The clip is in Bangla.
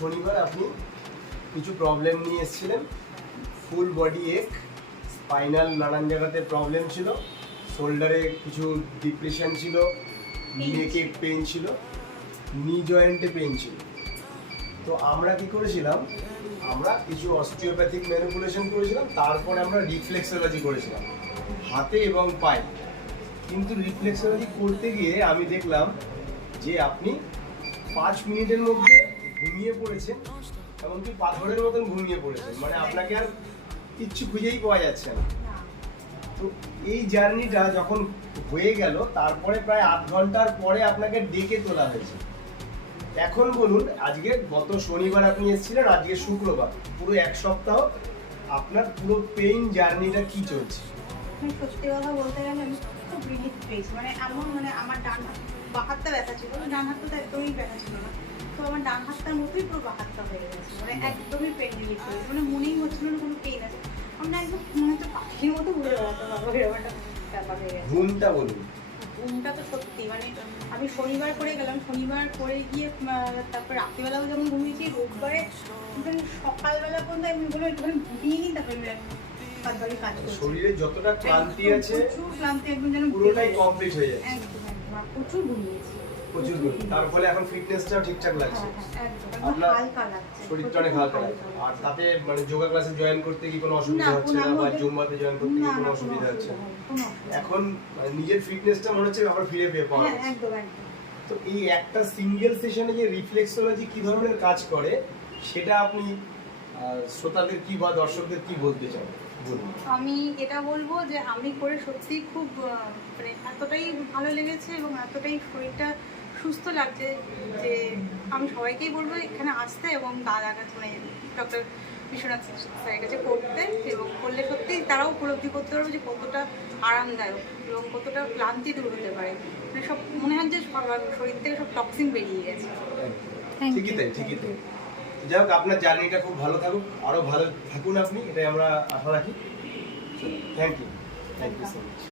শনিবার আপনি কিছু প্রবলেম নিয়ে এসেছিলেন, ফুল বডি এক, স্পাইনাল নানান জায়গাতে প্রবলেম ছিল, শোল্ডারে কিছু ডিপ্রেশন ছিল, নেকে পেন ছিল, নি জয়েন্টে পেন ছিল। তো আমরা কি করেছিলাম, আমরা কিছু অস্টিওপ্যাথিক ম্যানিপুলেশন করেছিলাম, তারপরে আমরা রিফ্লেক্সোলজি করেছিলাম হাতে এবং পায়ে। কিন্তু রিফ্লেক্সোলজি করতে গিয়ে আমি দেখলাম যে আপনি 5 মিনিটের মধ্যে ঘুমিয়ে পড়েছেন, এমনকি পাথরের মতন ঘুমিয়ে পড়েছেন, মানে আপনাকে আর কিচ্ছু খুঁজেই পাওয়া যাচ্ছে না। তো এই জার্নিটা যখন হয়ে গেল, তারপরে প্রায় 8 ঘন্টার পরে আপনাকে ডেকে তোলা হয়েছে। এখন বলুন, আজকে গত শনিবার আপনি এসেছিলেন, আজকে শুক্রবার, পুরো 1 সপ্তাহ আপনার পুরো পেইন জার্নিটা কি চলছে? সত্যি কথা বলতে গেলে আমি খুব রিলিফ পেয়েছি। মানে এমন, মানে আমার ডান হাত, বাঁ হাতটা ব্যথা ছিল, ডান হাতটা তো একদমই ব্যথা ছিল না। তো আমার ডান হাতটার মতোই পুরো বাঁ হাতটা হয়ে গেছে, মানে একদমই পেন রিলিফ পেয়েছি। মানে মনেই হচ্ছিল না কোনো পেন আছে। আমরা একদম মনে হচ্ছে পাখির মতো ঘুরে বেড়াতে পারবো, এরকম একটা ব্যাপার হয়ে গেছে। ঘুমটা বলুন। ঘুমটা তো সত্যি, মানে আমি শনিবার করে গেলাম, শনিবার করে গিয়ে তারপর রাত্রিবেলাও যেমন ঘুমিয়েছি, রোববারে সকালবেলা পর্যন্ত আমি বললাম একটুখানি ঘুমিয়ে নিই, তারপরে কাজ করছি। শরীরে যতটা ক্লান্তি আছে প্রচুর ক্লান্তি, একদম যেন পুরোটাই কমপ্লিট হয়ে যাচ্ছে। একদম একদম। আর প্রচুর ঘুমিয়েছি, প্রচুর ঘুম, তার ফলে এখন ফিটনেসটাও ঠিকঠাক লাগছে। একদম আপনার হালকা লাগছে, শরীরটা অনেক হালকা লাগছে। আর তাতে মানে যোগা ক্লাসে জয়েন করতে কি কোনো অসুবিধা হচ্ছে না, বা জুম্বাতে জয়েন করতে কি কোনো অসুবিধা হচ্ছে না? এখন মানে নিজের ফিটনেসটা মনে হচ্ছে আবার ফিরে পেয়ে পাওয়া যাচ্ছে। একদম একদম। তো এই একটা সিঙ্গেল সেশনে যে রিফ্লেক্সোলজি কি ধরনের কাজ করে, সেটা আপনি শ্রোতাদের কি বা দর্শকদের কি বলতে চান বলুন। আমি এটা বলবো যে আমি করে সত্যি খুব মানে এতটাই ভালো লেগেছে এবং এতটাই শরীরটা সুস্থ লাগছে যে আমি সবাইকেই বলবো এখানে আসতে এবং দাদার কাছে, মানে ডক্টর বিশ্বনাথ স্যারের কাছে করতে, এবং করলে সত্যি তারাও উপলব্ধি করতে পারবে যে কতটা আরামদায়ক এবং কতটা ক্লান্তি দূর হতে পারে। মানে সব মনে হয় যে শরীর থেকে সব টক্সিন বেরিয়ে গেছে। ঠিকই তাই, ঠিকই তাই। যাই হোক, আপনার জার্নিটা খুব ভালো থাকুক, আরো ভালো থাকুন আপনি, এটাই আমরা আশা রাখি। Thank you so much.